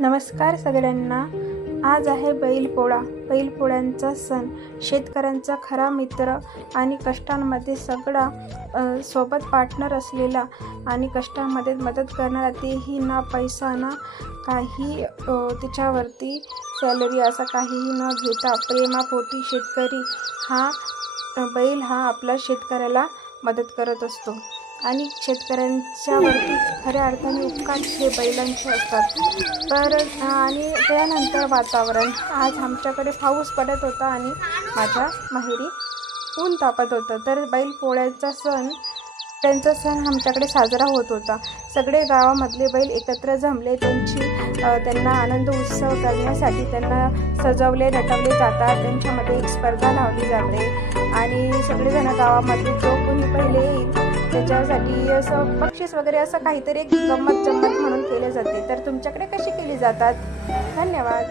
नमस्कार सगळ्यांना। आज आहे बैलपोळा। बैलपोळ्यांचा सण शेतकऱ्यांचा खरा मित्र आणि कष्टांमध्ये सगळा सोबत पार्टनर असलेला आणि कष्टांमध्ये मदत करणारा, तेही ना पैसा ना काही त्याच्यावरती सॅलरी असं काहीही न घेता प्रेमापोटी शेतकरी बैल हा आपला शेतकऱ्याला मदत करत असतो आणि शेतकऱ्यांच्यावरती खऱ्या अर्थाने उपकार हे बैलांचे असतात। आणि त्यानंतर वातावरण, आज आमच्याकडे पाऊस पडत होता आणि माझ्या माहेरी ऊन तापत होतं, तर बैलपोळ्याचा सण आमच्याकडे साजरा होत होता। सगळे गावामधले बैल एकत्र जमले, त्यांना आनंद उत्सव करण्यासाठी त्यांना सजवले नटवले जातात। त्यांच्यामध्ये एक स्पर्धा लावली जाते आणि सगळेजण गावामध्ये जो कोणी पहिले येईल त्याच्यासाठी असं बक्षीस वगैरे असं काहीतरी एक गंमत म्हणून केले जाते। तर तुमच्याकडे कशी केली जातात? धन्यवाद।